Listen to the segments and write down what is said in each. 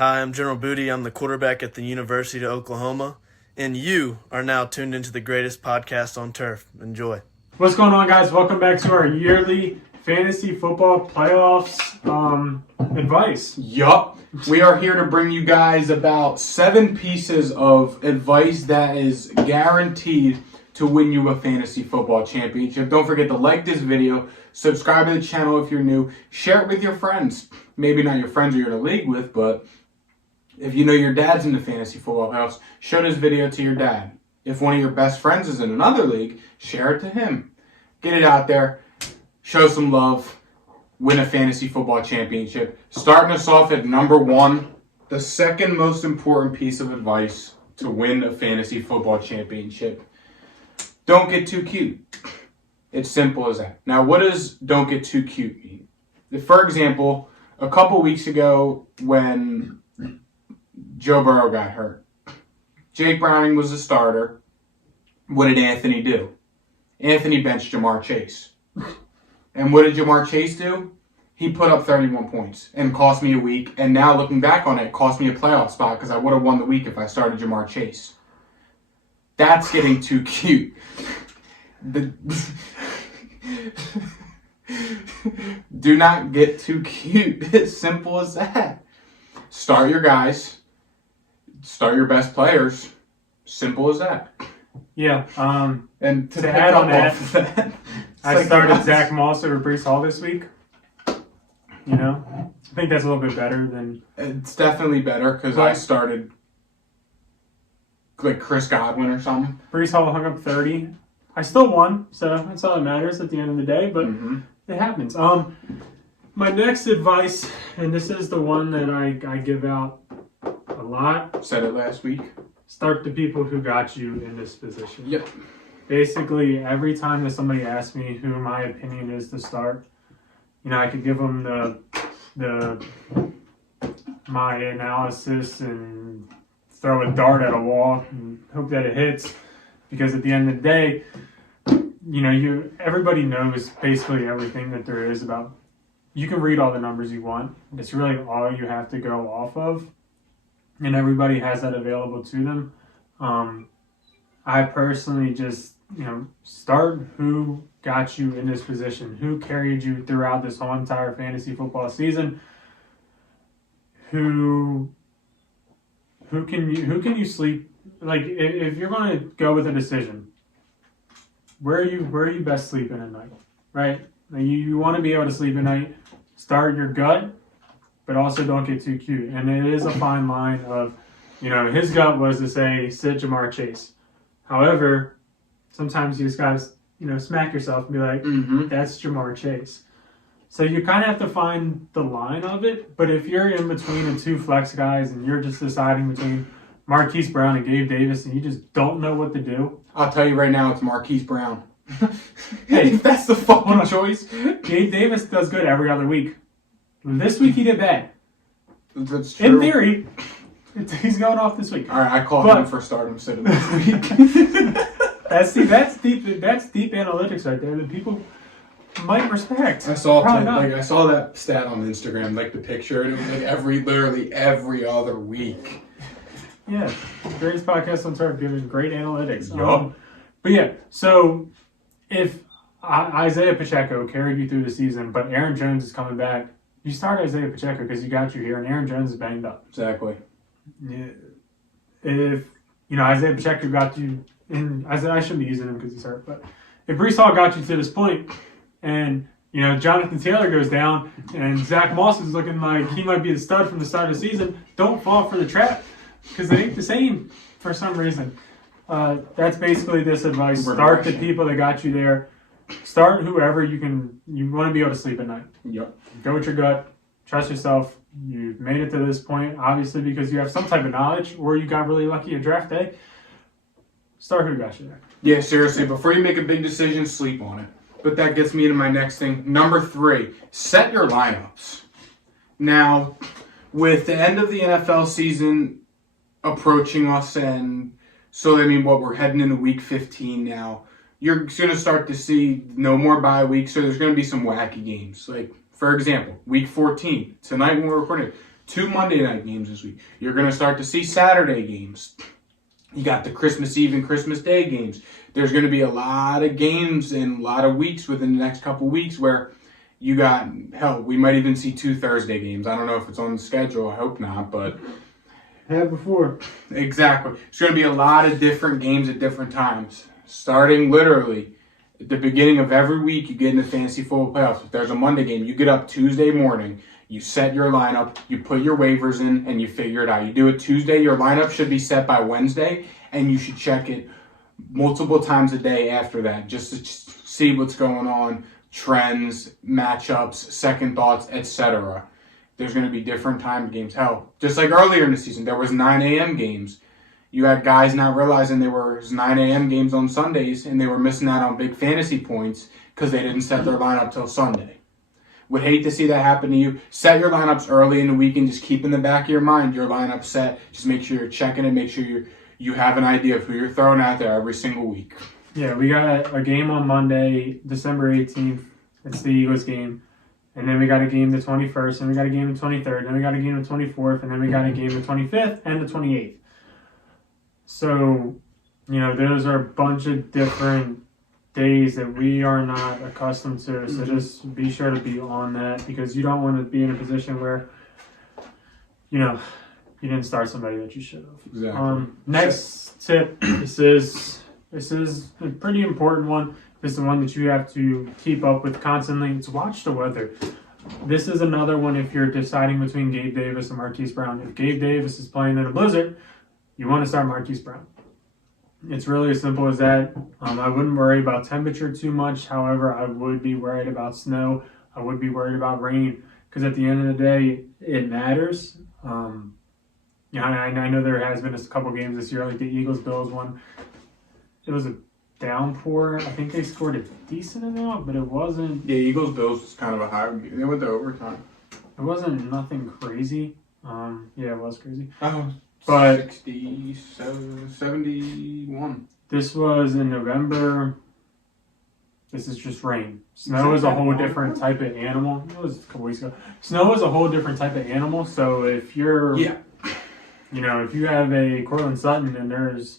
Hi, I'm General Booty. I'm the quarterback at the University of Oklahoma, and you are now tuned into the greatest podcast on turf. Enjoy. What's going on, guys? Welcome back to our yearly fantasy football playoffs advice. Yup. We are here to bring you guys about 7 pieces of advice that is guaranteed to win you a fantasy football championship. Don't forget to like this video, subscribe to the channel if you're new, share it with your friends. Maybe not your friends you're in a league with, but if you know your dad's in the fantasy football house, show this video to your dad. If one of your best friends is in another league, share it to him. Get it out there, show some love, win a fantasy football championship. Starting us off at number 1, the second most important piece of advice to win a fantasy football championship. Don't get too cute. It's simple as that. Now, what does don't get too cute mean? For example, a couple weeks ago when Joe Burrow got hurt, Jake Browning was the starter. What did Anthony do? Anthony benched Jamar Chase. And what did Jamar Chase do? He put up 31 points and cost me a week. And now looking back on it cost me a playoff spot because I would have won the week if I started Jamar Chase. That's getting too cute. Do not get too cute. It's simple as that. Start your guys. Start your best players. Simple as that. Yeah. And to add on that, I started Zach Moss over Breece Hall this week. You know, I think that's a little bit better than. It's definitely better because I started like Chris Godwin or something. Breece Hall hung up 30. I still won, so that's all that matters at the end of the day, but it happens. My next advice, and this is the one that I give out a lot. Said it last week. Start the people who got you in this position. Yep. Basically, every time that somebody asks me who my opinion is to start, you know, I could give them my analysis and throw a dart at a wall and hope that it hits. Because at the end of the day, you know, everybody knows basically everything that there is about. You can read all the numbers you want. It's really all you have to go off of. And everybody has that available to them. I personally just, you know, start who got you in this position, who carried you throughout this whole entire fantasy football season, who can you sleep, like if you're going to go with a decision, where are you best sleeping at night, right? Like you want to be able to sleep at night, start your gut, but also don't get too cute. And it is a fine line of, you know, his gut was to say, sit Jamar Chase. However, sometimes you just got to, you know, smack yourself and be like, that's Jamar Chase. So you kind of have to find the line of it. But if you're in between the 2 flex guys and you're just deciding between Marquise Brown and Gabe Davis and you just don't know what to do. I'll tell you right now, it's Marquise Brown. Hey, if that's the fucking choice. Gabe Davis does good every other week. This week he did bad. That's true. In theory, he's going off this week. All right, I called him for stardom instead of this week. That's deep analytics right there that people might respect. I saw that stat on Instagram, like the picture, and it was like literally every other week. Yeah, greatest podcast on turf, giving great analytics. Yup. But yeah, so if Isaiah Pacheco carried you through the season, but Aaron Jones is coming back, you start Isaiah Pacheco because you got you here, and Aaron Jones is banged up. Exactly. Yeah. If, you know, Isaiah Pacheco got you in, I shouldn't be using him because he's hurt, but if Breece Hall got you to this point, and, you know, Jonathan Taylor goes down, and Zach Moss is looking like he might be the stud from the start of the season, don't fall for the trap because they ain't the same for some reason. That's basically this advice. Start the people that got you there. Start whoever you want to be able to sleep at night. Yep. Go with your gut. Trust yourself. You've made it to this point, obviously, because you have some type of knowledge or you got really lucky at draft day. Start who got you there. Yeah, seriously. Before you make a big decision, sleep on it. But that gets me to my next thing. Number 3, set your lineups. Now, with the end of the NFL season approaching us, and so I mean, we're heading into week 15 now. You're going to start to see no more bye weeks, so there's going to be some wacky games. Like, for example, week 14, tonight when we're recording, 2 Monday night games this week. You're going to start to see Saturday games. You got the Christmas Eve and Christmas Day games. There's going to be a lot of games in a lot of weeks within the next couple weeks where you got, hell, we might even see 2 Thursday games. I don't know if it's on the schedule. I hope not, but... Had before. Exactly. There's going to be a lot of different games at different times. Starting literally at the beginning of every week, you get into fantasy football playoffs. If there's a Monday game, you get up Tuesday morning, you set your lineup, you put your waivers in, and you figure it out. You do it Tuesday, your lineup should be set by Wednesday, and you should check it multiple times a day after that just to see what's going on, trends, matchups, second thoughts, etc. There's going to be different timed games. Hell, just like earlier in the season, there was 9 a.m. games. You had guys not realizing there was 9 a.m. games on Sundays, and they were missing out on big fantasy points because they didn't set their lineup till Sunday. Would hate to see that happen to you. Set your lineups early in the week and just keep in the back of your mind your lineup set. Just make sure you're checking it. Make sure you have an idea of who you're throwing out there every single week. Yeah, we got a game on Monday, December 18th. It's the Eagles game. And then we got a game the 21st, and we got a game the 23rd, and then we got a game the 24th, and then we got a game the 25th and the 28th. So, those are a bunch of different days that we are not accustomed to. So just be sure to be on that because you don't want to be in a position where, you didn't start somebody that you should have. Exactly. Next tip, this is a pretty important one. This is the one that you have to keep up with constantly. It's watch the weather. This is another one if you're deciding between Gabe Davis and Marquise Brown. If Gabe Davis is playing in a blizzard, you want to start Marquise Brown. It's really as simple as that. I wouldn't worry about temperature too much. However, I would be worried about snow. I would be worried about rain because at the end of the day, it matters. I know there has been a couple games this year, like the Eagles-Bills one. It was a downpour. I think they scored a decent amount, but it wasn't. Yeah, Eagles-Bills was kind of a high. They went to overtime. It wasn't nothing crazy. Yeah, it was crazy. Oh, but 67, 71. This was in November. This is just rain. Snow is a whole different type of animal. It was a couple weeks ago. Snow is a whole different type of animal. So if you're, if you have a Cortland Sutton and there's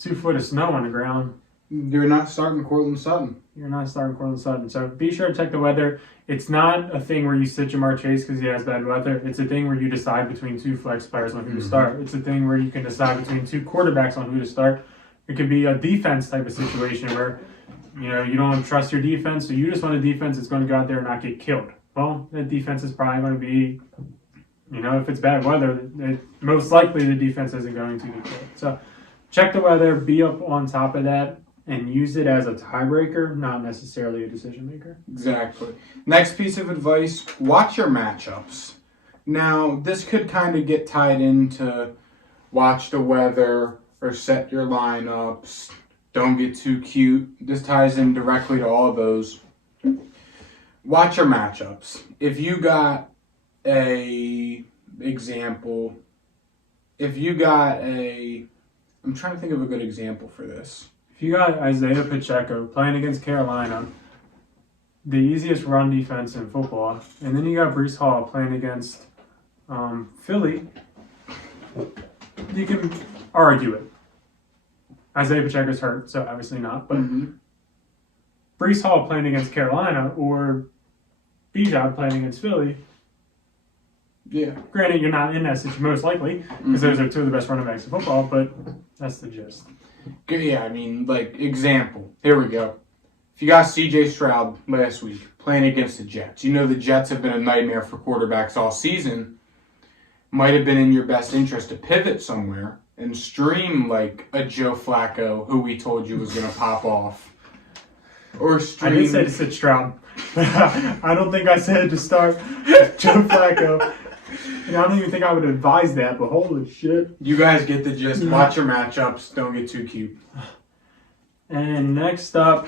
2 foot of snow on the ground, you're not starting Cortland Sutton. You're not starting Cortland Sutton. So be sure to check the weather. It's not a thing where you sit Jamar Chase because he has bad weather. It's a thing where you decide between 2 flex players on who to start. It's a thing where you can decide between 2 quarterbacks on who to start. It could be a defense type of situation where, you don't trust your defense, so you just want a defense that's going to go out there and not get killed. Well, that defense is probably going to be, if it's bad weather, most likely the defense isn't going to get killed. So check the weather, be up on top of that, and use it as a tiebreaker, not necessarily a decision maker. Exactly. Next piece of advice, watch your matchups. Now, this could kind of get tied into watch the weather or set your lineups. Don't get too cute. This ties in directly to all of those. Watch your matchups. If you got I'm trying to think of a good example for this. If you got Isaiah Pacheco playing against Carolina, the easiest run defense in football, and then you got Breece Hall playing against Philly, you can argue it. Isaiah Pacheco's hurt, so obviously not. But Breece Hall playing against Carolina or Bijan playing against Philly. Yeah. Granted, you're not in that situation most likely because those are 2 of the best running backs in football, but that's the gist. Yeah, example. Here we go. If you got C.J. Stroud last week playing against the Jets, the Jets have been a nightmare for quarterbacks all season. Might have been in your best interest to pivot somewhere and stream like a Joe Flacco who we told you was going to pop off. Or stream... I didn't say to sit Stroud. I don't think I said to start Joe Flacco. And I don't even think I would advise that, but holy shit. You guys get the gist. Watch your matchups. Don't get too cute. And next up,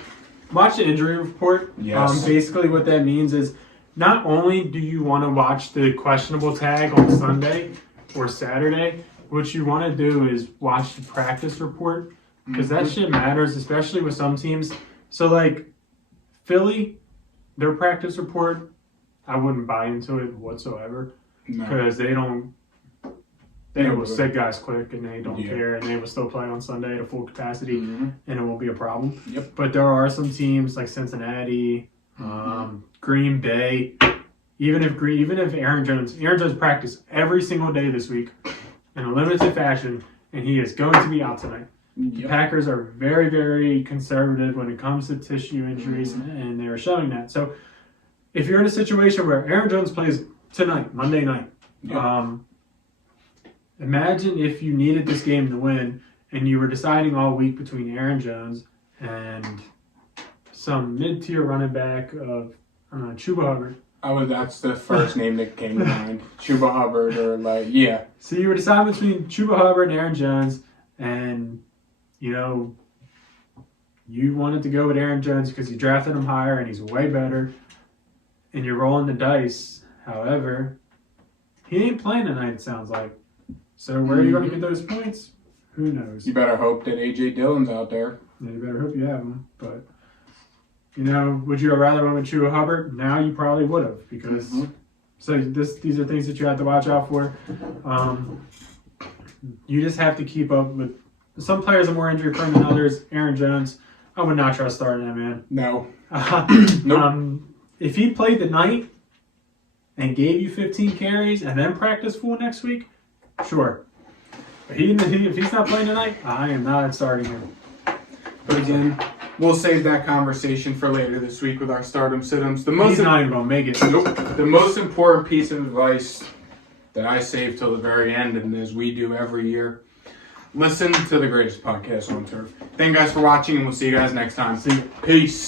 watch the injury report. Yes. Basically what that means is not only do you want to watch the questionable tag on Sunday or Saturday, what you want to do is watch the practice report because that shit matters, especially with some teams. So like Philly, their practice report, I wouldn't buy into it whatsoever. No. because they will sit guys quick and they don't care, and they will still play on Sunday at a full capacity, and it won't be a problem. Yep. But there are some teams like Cincinnati, Green Bay. Even if Aaron Jones practiced every single day this week in a limited fashion, and he is going to be out tonight. The Packers are very, very conservative when it comes to tissue injuries, and they are showing that. So if you're in a situation where Aaron Jones plays tonight, Monday night, imagine if you needed this game to win and you were deciding all week between Aaron Jones and some mid-tier running back of, I don't know, Chuba Hubbard. That's the first name that came to mind. Chuba Hubbard or So you were deciding between Chuba Hubbard and Aaron Jones, and, you wanted to go with Aaron Jones because you drafted him higher and he's way better, and you're rolling the dice. However, he ain't playing tonight, it sounds like. So where are you going to get those points? Who knows? You better hope that A.J. Dillon's out there. Yeah, you better hope you have him. But, would you have rather went with Chuba Hubbard? Now you probably would have, because so these are things that you have to watch out for. You just have to keep up with. Some players are more injury prone than others. Aaron Jones, I would not trust starting that man. No. Nope. If he played the night and gave you 15 carries and then practice full next week, sure. But if he's not playing tonight, I am not starting him. But again, we'll save that conversation for later this week with our stardom sit-ems. He's not even going to make it. Nope. The most important piece of advice that I save till the very end, and as we do every year, listen to the greatest podcast on turf. Thank you guys for watching, and we'll see you guys next time. See you. Peace.